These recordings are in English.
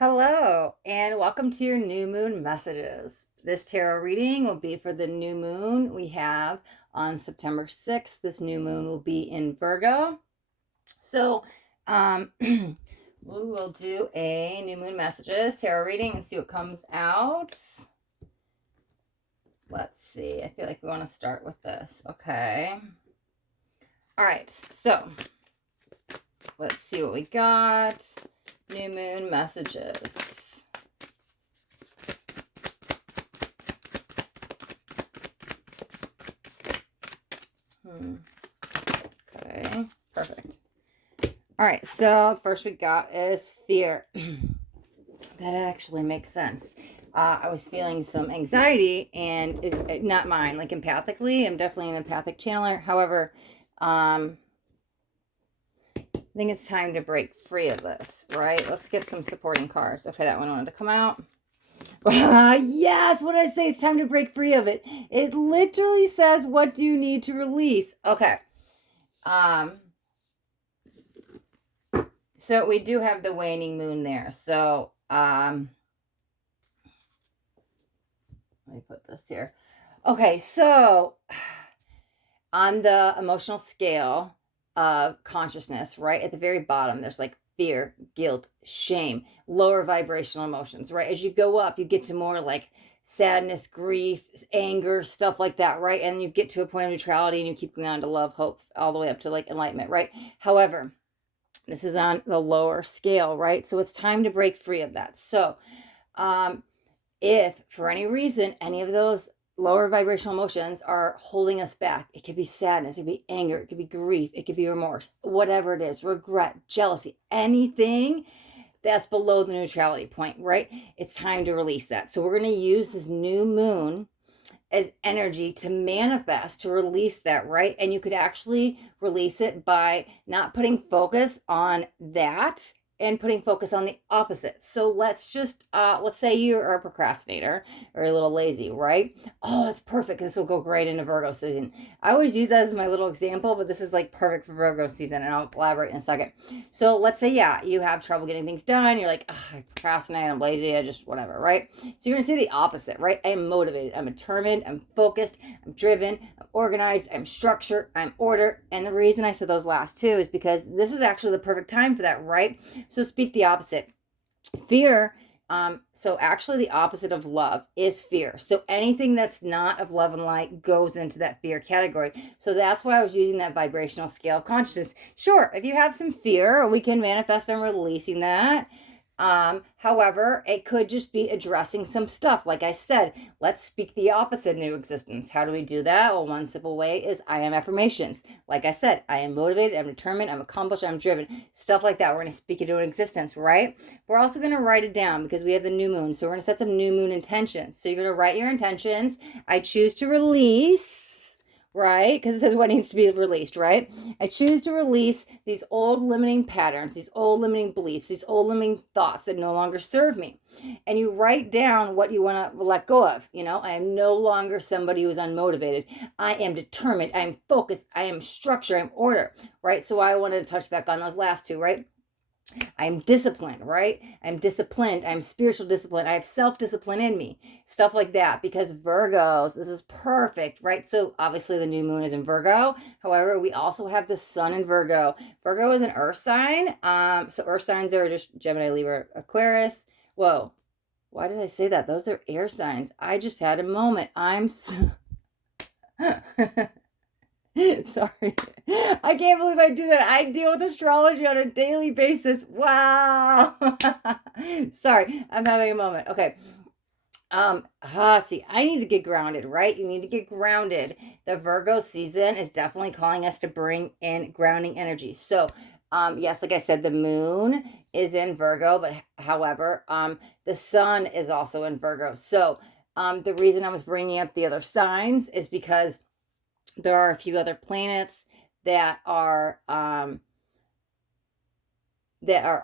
Hello, and welcome to your new moon messages. This tarot reading will be for the new moon we have on September 6th. This new moon will be in Virgo. So, we will do a new moon messages tarot reading and see what comes out. Let's see. I feel like we want to start with this. Okay. All right. So, let's see what we got. New moon messages. Okay, perfect. All right, so the first we got is fear. That actually makes sense. I was feeling some anxiety, and not mine, like empathically. I'm definitely an empathic channeler. However, I think it's time to break free of this, right? Let's get some supporting cards. Okay, that one wanted to come out. Yes, what did I say? It's time to break free of it. It literally says, what do you need to release? Okay. So we do have the waning moon there. So, let me put this here. Okay, so on the emotional scale of consciousness, right at the very bottom, there's like fear, guilt, shame, lower vibrational emotions, right? As you go up, you get to more like sadness, grief, anger, stuff like that, right? And you get to a point of neutrality and you keep going on to love, hope, all the way up to like enlightenment, right? However, this is on the lower scale, right? So it's time to break free of that. So, if for any reason any of those lower vibrational emotions are holding us back, it could be sadness, it could be anger, it could be grief, it could be remorse, whatever it is, regret, jealousy, anything that's below the neutrality point, right? It's time to release that. So we're going to use this new moon as energy to manifest, to release that, right? And you could actually release it by not putting focus on that and putting focus on the opposite. So let's say you're a procrastinator or a little lazy, right? Oh, that's perfect. This will go great into Virgo season. I always use that as my little example, but this is like perfect for Virgo season, and I'll elaborate in a second. So let's say, yeah, you have trouble getting things done. You're like, I procrastinate, I'm lazy, I just whatever, right? So you're gonna say the opposite, right? I am motivated, I'm determined, I'm focused, I'm driven, I'm organized, I'm structured, I'm order. And the reason I said those last two is because this is actually the perfect time for that, right? So speak the opposite. Fear. So actually the opposite of love is fear. So anything that's not of love and light goes into that fear category. So that's why I was using that vibrational scale of consciousness. Sure, if you have some fear, we can manifest on releasing that. However, it could just be addressing some stuff. Like I said, let's speak the opposite into existence. How do we do that? Well, one simple way is I am affirmations. Like I said, I am motivated, I'm determined, I'm accomplished, I'm driven. Stuff like that. We're going to speak it into existence, right? We're also going to write it down because we have the new moon. So we're going to set some new moon intentions. So you're going to write your intentions. I choose to release, right? Because it says what needs to be released, right? I choose to release these old limiting patterns, these old limiting beliefs, these old limiting thoughts that no longer serve me. And you write down what you want to let go of. You know, I am no longer somebody who is unmotivated. I am determined. I am focused. I am structure. I'm order, right? So I wanted to touch back on those last two, right? I'm disciplined, right? I'm disciplined. I'm spiritual discipline. I have self-discipline in me. Stuff like that. Because Virgos, this is perfect, right? So obviously the new moon is in Virgo. However, we also have the sun in Virgo. Virgo is an earth sign. So earth signs are just Gemini, Libra, Aquarius. Whoa. Why did I say that? Those are air signs. I just had a moment. I'm so Sorry. I can't believe I do that. I deal with astrology on a daily basis. Wow. Sorry. I'm having a moment. Okay. See, I need to get grounded, right? You need to get grounded. The Virgo season is definitely calling us to bring in grounding energy. So, yes, like I said, the moon is in Virgo, but however, the sun is also in Virgo. So, the reason I was bringing up the other signs is because there are a few other planets that are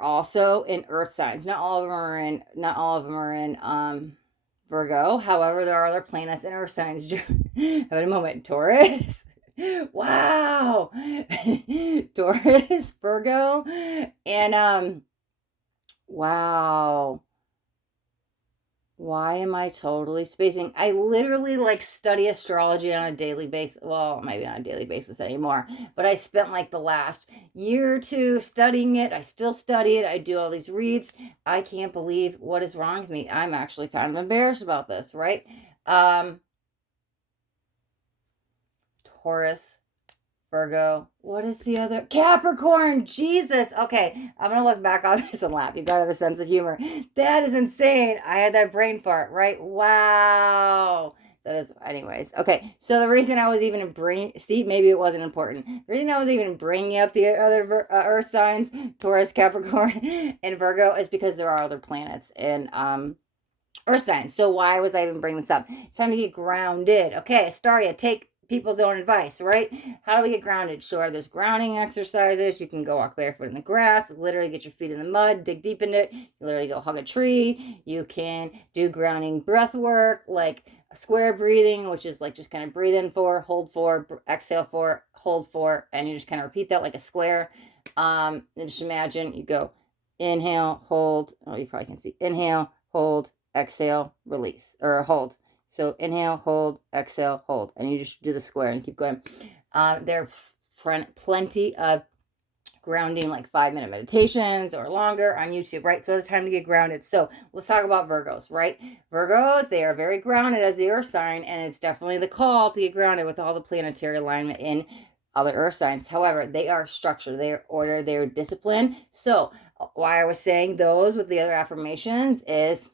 also in earth signs. Not all of them are in Virgo. However, there are other planets in earth signs. Have a moment. Taurus. Wow. Taurus, Virgo, and Wow. Why am I totally spacing? I literally like study astrology on a daily basis. Well, maybe not a daily basis anymore, but I spent like the last year or two studying it. I still study it. I do all these reads. I can't believe what is wrong with me. I'm actually kind of embarrassed about this, right? Um, Taurus, Virgo. What is the other? Capricorn. Jesus. Okay, I'm gonna look back on this and laugh. You gotta have a sense of humor. That is insane. I had that brain fart, right? Wow. That is, anyways. Okay, so the reason I was even bringing, see, maybe it wasn't important. The reason I was even bringing up the other Earth signs, Taurus, Capricorn, and Virgo, is because there are other planets and Earth signs. So why was I even bringing this up? It's time to get grounded. Okay, Astaria, take people's own advice, right? How do we get grounded? Sure, there's grounding exercises. You can go walk barefoot in the grass, literally get your feet in the mud, dig deep into it. You literally go hug a tree. You can do grounding breath work, like square breathing, which is like just kind of breathe in for, hold for, exhale for, hold for, and you just kind of repeat that like a square. And just imagine you go inhale, hold. Oh, you probably can see. Inhale, hold, exhale, release, or hold. So inhale, hold, exhale, hold. And you just do the square and keep going. There are plenty of grounding, like 5-minute meditations or longer on YouTube, right? So it's time to get grounded. So let's talk about Virgos, right? Virgos, they are very grounded as the earth sign, and it's definitely the call to get grounded with all the planetary alignment in other earth signs. However, they are structured, they are order, they are disciplined. So why I was saying those with the other affirmations is,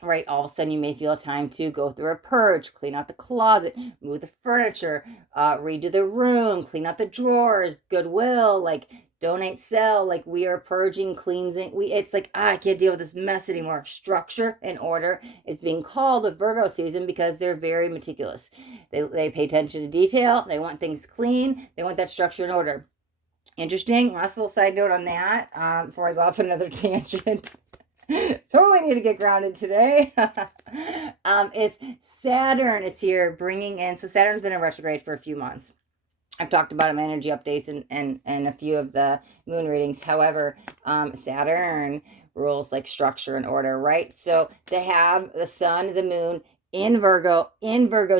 right, all of a sudden you may feel time to go through a purge, clean out the closet, move the furniture, redo the room, clean out the drawers, Goodwill, like donate, sell, like we are purging, cleansing. It's like, I can't deal with this mess anymore. Structure and order is being called a Virgo season because they're very meticulous. They pay attention to detail. They want things clean. They want that structure and order. Interesting. Last little side note on that, before I go off another tangent. Totally need to get grounded today. Is Saturn is here bringing in, so Saturn's been in retrograde for a few months. I've talked about my energy updates and a few of the moon readings. However, Saturn rules like structure and order, right? So to have the sun, the moon in Virgo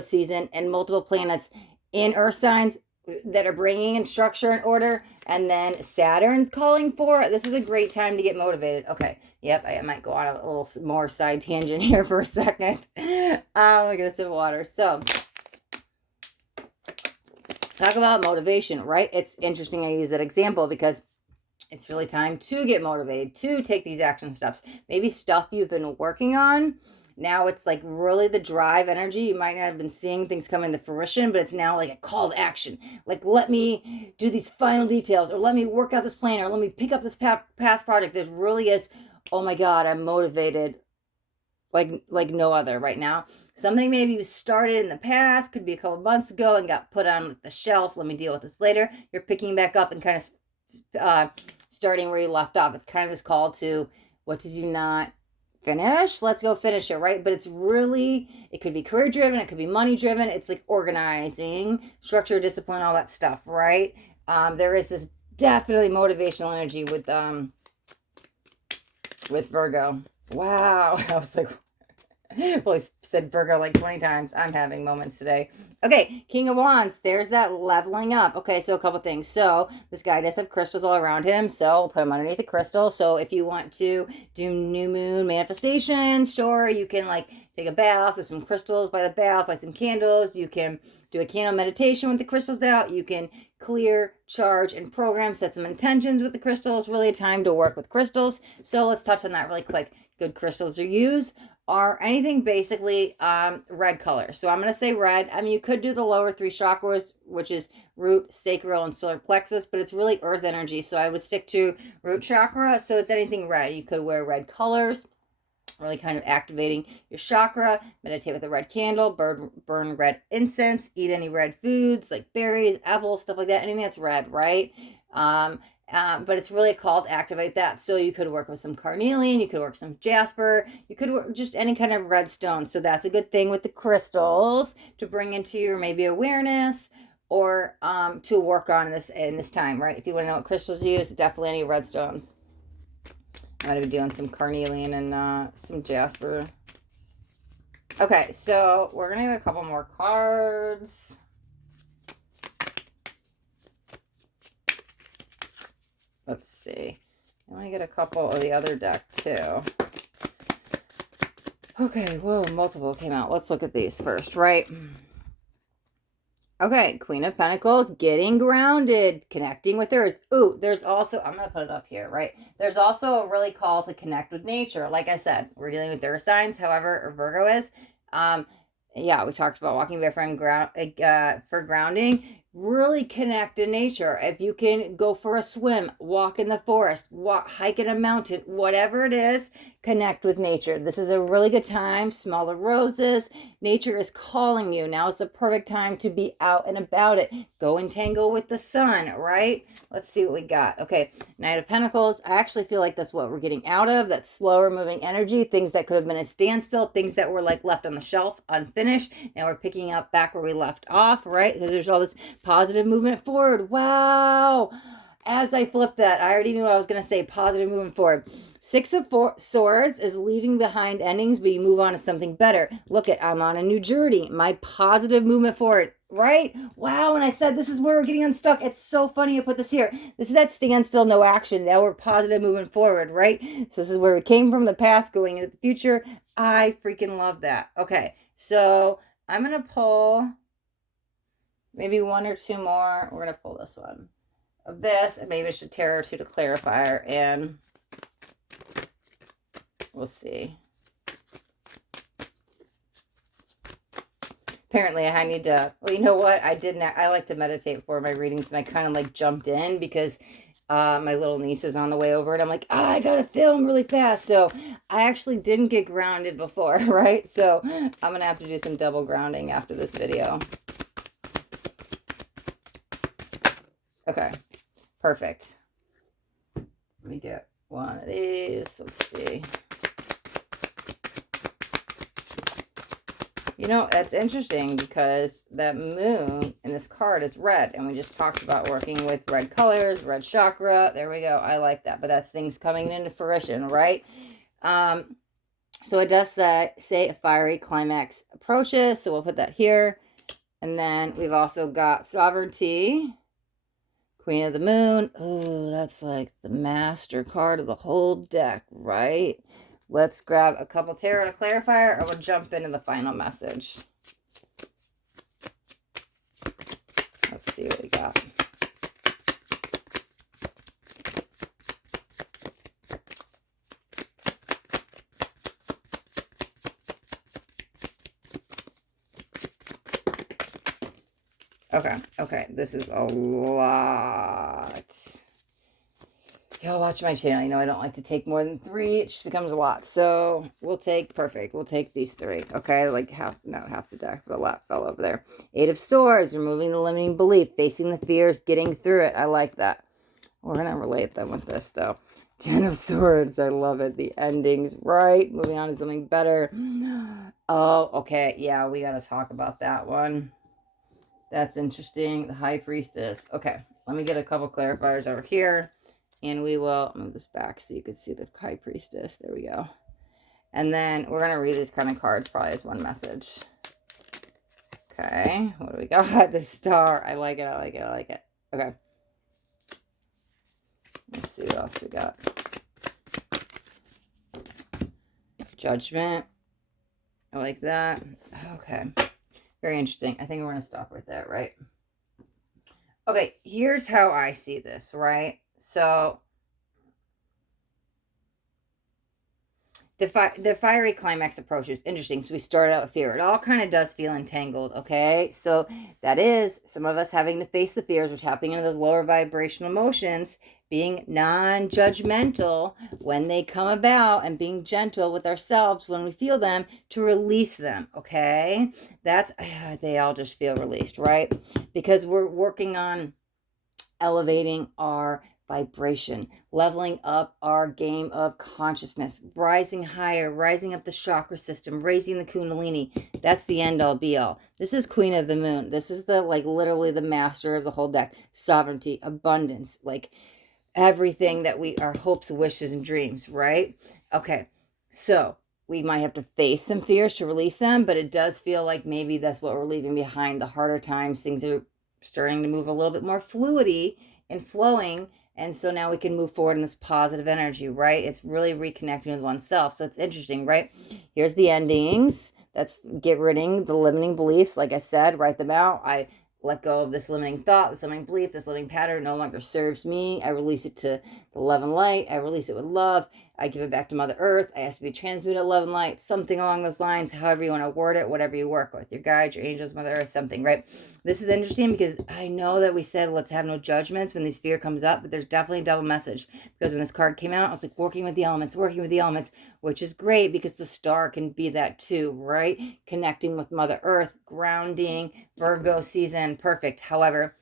season, and multiple planets in earth signs that are bringing in structure and order, and then Saturn's calling for it. This is a great time to get motivated. Okay, yep, I might go on a little more side tangent here for a second. Let me get a sip of water. So talk about motivation, right? It's interesting I use that example because it's really time to get motivated, to take these action steps. Maybe stuff you've been working on, now it's like really the drive energy. You might not have been seeing things coming to fruition, but it's now like a call to action. Like, let me do these final details, or let me work out this plan, or let me pick up this past project. There really is, oh my God, I'm motivated like no other right now. Something maybe you started in the past, could be a couple months ago, and got put on the shelf. Let me deal with this later. You're picking back up and kind of starting where you left off. It's kind of this call to, what did you not finish? Let's go finish it, right? But it's really, it could be career driven, it could be money driven. It's like organizing, structure, discipline, all that stuff, right? There is this definitely motivational energy with Virgo. Wow. I was like, well, I said Virgo like 20 times. I'm having moments today. Okay, King of Wands. There's that leveling up. Okay, so a couple things. So this guy does have crystals all around him, so we'll put him underneath the crystal. So if you want to do new moon manifestations, sure, you can like take a bath with some crystals by the bath, light some candles. You can do a candle meditation with the crystals out. You can clear, charge, and program, set some intentions with the crystals. Really a time to work with crystals. So let's touch on that really quick. Good crystals to use are anything basically red color. So I'm going to say red. I mean, you could do the lower 3 chakras, which is root, sacral, and solar plexus, but it's really earth energy. So I would stick to root chakra. So it's anything red. You could wear red colors, really kind of activating your chakra. Meditate with a red candle, burn red incense, eat any red foods like berries, apples, stuff like that. Anything that's red, right? But it's really a call to activate that. So you could work with some carnelian, you could work some jasper, you could work just any kind of red stone. So that's a good thing with the crystals to bring into your maybe awareness, or to work on this in this time, right? If you want to know what crystals to use, definitely any red stones. Might have been doing some carnelian and some jasper. Okay, so we're going to get a couple more cards. Let's see. I want to get a couple of the other deck, too. Okay, whoa, multiple came out. Let's look at these first, right? Okay, Queen of Pentacles, getting grounded, connecting with Earth. Ooh, there's also, I'm going to put it up here, right? There's also a really call to connect with nature. Like I said, we're dealing with Earth signs, however, Virgo is. Yeah, we talked about walking away from for grounding. Really connect to nature. If you can go for a swim, walk in the forest, hike in a mountain, whatever it is, connect with nature. This is a really good time. Smell the roses. Nature is calling you. Now is the perfect time to be out and about it. Go and tangle with the sun, right? Let's see what we got. Okay, Knight of Pentacles. I actually feel like that's what we're getting out of. That slower moving energy. Things that could have been a standstill. Things that were like left on the shelf, unfinished. Now we're picking up back where we left off, right? Because there's all this positive movement forward. Wow. As I flipped that, I already knew what I was going to say. Positive movement forward. Six of Swords is leaving behind endings, but you move on to something better. Look at, I'm on a new journey. My positive movement forward, right? Wow, and I said this is where we're getting unstuck. It's so funny I put this here. This is that standstill, no action. Now we're positive movement forward, right? So this is where we came from the past, going into the future. I freaking love that. Okay, so I'm going to pull maybe one or two more. We're going to pull this one of this, and maybe it's a tarot or two to clarifier, and we'll see. Apparently I need to, well, you know what? I like to meditate for my readings, and I kind of like jumped in because my little niece is on the way over, and I'm like, I gotta film really fast. So I actually didn't get grounded before, right? So I'm gonna have to do some double grounding after this video. Okay, perfect. Let me get one of these. Let's see. You know, that's interesting because that moon in this card is red. And we just talked about working with red colors, red chakra. There we go. I like that. But that's things coming into fruition, right? So it does say a fiery climax approaches. So we'll put that here. And then we've also got sovereignty. Queen of the Moon. Oh, that's like the master card of the whole deck, right? Let's grab a couple tarot to clarifier, or we'll jump into the final message. Let's see what we got. Okay, this is a lot. Y'all watch my channel. You know I don't like to take more than 3. It just becomes a lot. So we'll take, perfect. We'll take these 3. Okay, like half the deck, but a lot fell over there. 8 of Swords, removing the limiting belief, facing the fears, getting through it. I like that. We're going to relate them with this, though. 10 of Swords, I love it. The endings, right? Moving on to something better. Oh, okay. Yeah, we got to talk about that one. That's interesting. The High Priestess. Okay, let me get a couple clarifiers over here. And we will move this back so you can see the High Priestess. There we go. And then we're going to read these kind of cards probably as one message. Okay, what do we got? The Star. I like it, I like it, I like it. Okay. Let's see what else we got. Judgment. I like that. Okay. Very interesting. I think we're going to stop right there, right? Okay, here's how I see this, right? So the fiery climax approaches. Interesting. So we started out with fear. It all kind of does feel entangled, okay? So that is some of us having to face the fears, which tapping into those lower vibrational emotions, being non-judgmental when they come about, and being gentle with ourselves when we feel them to release them, okay? That's, they all just feel released, right? Because we're working on elevating our vibration, leveling up our game of consciousness, rising higher, rising up the chakra system, raising the kundalini. That's the end all be all. This is Queen of the Moon. This is the, like, literally the master of the whole deck. Sovereignty, abundance, like everything that our hopes, wishes, and dreams, right? Okay, so we might have to face some fears to release them, but it does feel like maybe that's what we're leaving behind. The harder times, things are starting to move a little bit more fluidity and flowing. And so now we can move forward in this positive energy, right? It's really reconnecting with oneself. So it's interesting, right? Here's the endings. That's get rid of the limiting beliefs. Like I said, write them out. I let go of this limiting thought, this limiting belief, this limiting pattern no longer serves me. I release it to the love and light. I release it with love. I give it back to Mother Earth. I ask to be transmuted at love and light, something along those lines, however you want to word it, whatever you work with, your guides, your angels, Mother Earth, something, right? This is interesting because I know that we said let's have no judgments when this fear comes up, but there's definitely a double message because when this card came out, I was like working with the elements, which is great because the star can be that too, right? Connecting with Mother Earth, grounding, Virgo season, perfect. However,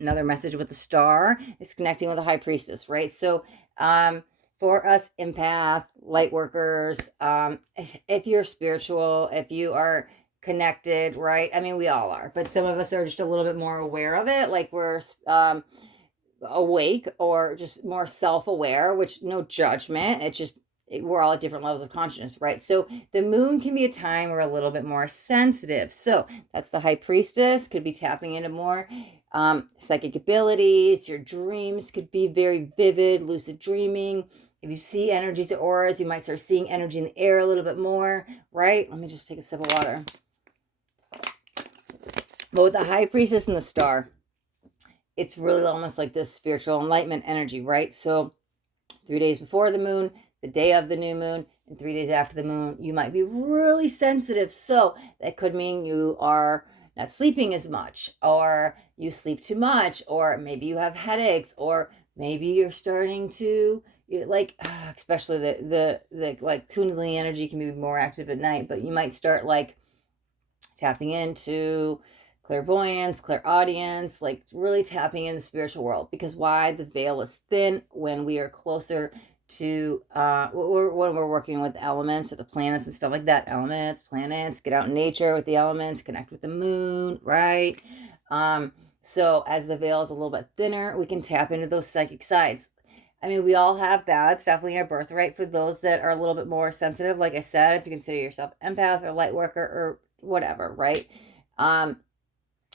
another message with the star is connecting with the high priestess, right? So for us empath light workers, if you're spiritual, if you are connected, right? I mean, we all are, but some of us are just a little bit more aware of it, like we're awake or just more self-aware, which no judgment, it just we're all at different levels of consciousness, right? So the moon can be a time we're a little bit more sensitive. So that's the high priestess, could be tapping into more psychic abilities. Your dreams could be very vivid, lucid dreaming. If you see energies or auras, you might start seeing energy in the air a little bit more, right? Let me just take a sip of water. But with the high priestess and the star, it's really almost like this spiritual enlightenment energy, right? So 3 days before the moon, the day of the new moon, and 3 days after the moon, you might be really sensitive. So that could mean you are not sleeping as much, or you sleep too much, or maybe you have headaches, or maybe you're starting to like, especially the like Kundalini energy can be more active at night, but you might start like tapping into clairvoyance, clairaudience, like really tapping into the spiritual world. Because why? The veil is thin when we are closer to when we're working with elements or the planets and stuff like that. Elements, planets, get out in nature with the elements, connect with the moon, right? So as the veil is a little bit thinner, we can tap into those psychic sides. I mean, we all have that. It's definitely our birthright. For those that are a little bit more sensitive, like I said, if you consider yourself empath or light worker or whatever, right?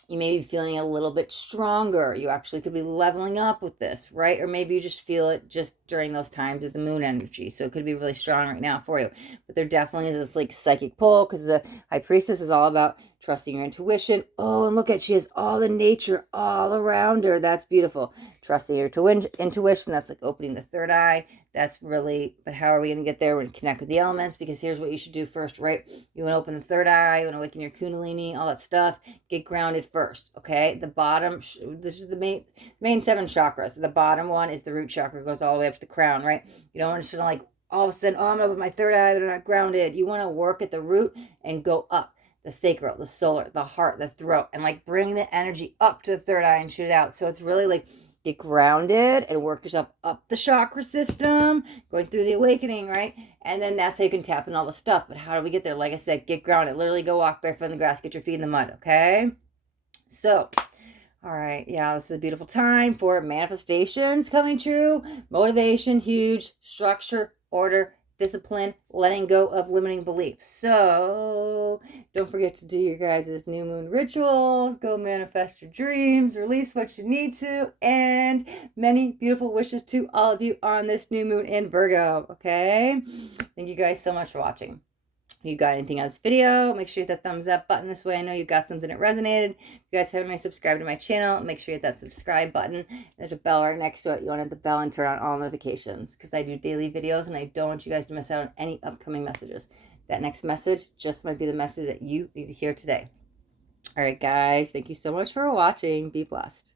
You may be feeling a little bit stronger. You actually could be leveling up with this, right? Or maybe you just feel it just during those times of the moon energy. So it could be really strong right now for you. But there definitely is this like psychic pull because the high priestess is all about trusting your intuition. Oh, and look at, she has all the nature all around her. That's beautiful. Trusting your intuition. That's like opening the third eye. That's really, but how are we going to get there? We're going to connect with the elements, because here's what you should do first, right? You want to open the third eye, you want to awaken your Kundalini, all that stuff. Get grounded first, okay? The bottom, this is the main 7 chakras. The bottom one is the root chakra, goes all the way up to the crown, right? You don't want to like all of a sudden, oh, I'm going to open my third eye, but I'm not grounded. You want to work at the root and go up. The sacral, the solar, the heart, the throat, and like bring the energy up to the third eye and shoot it out. So it's really like get grounded and work yourself up the chakra system, going through the awakening, right? And then that's how you can tap in all the stuff. But how do we get there? Like I said, get grounded. Literally go walk barefoot in the grass, get your feet in the mud, okay? So, all right, yeah, this is a beautiful time for manifestations coming true, motivation, huge, structure, order, discipline, letting go of limiting beliefs. So don't forget to do your guys' new moon rituals, go manifest your dreams, release what you need to, and many beautiful wishes to all of you on this new moon in Virgo, okay? Thank you guys so much for watching. If you got anything on this video, make sure you hit that thumbs up button. This way I know you got something that resonated. If you guys haven't subscribed to my channel, make sure you hit that subscribe button. There's a bell right next to it. You want to hit the bell and turn on all notifications, because I do daily videos and I don't want you guys to miss out on any upcoming messages. That next message just might be the message that you need to hear today. All right, guys. Thank you so much for watching. Be blessed.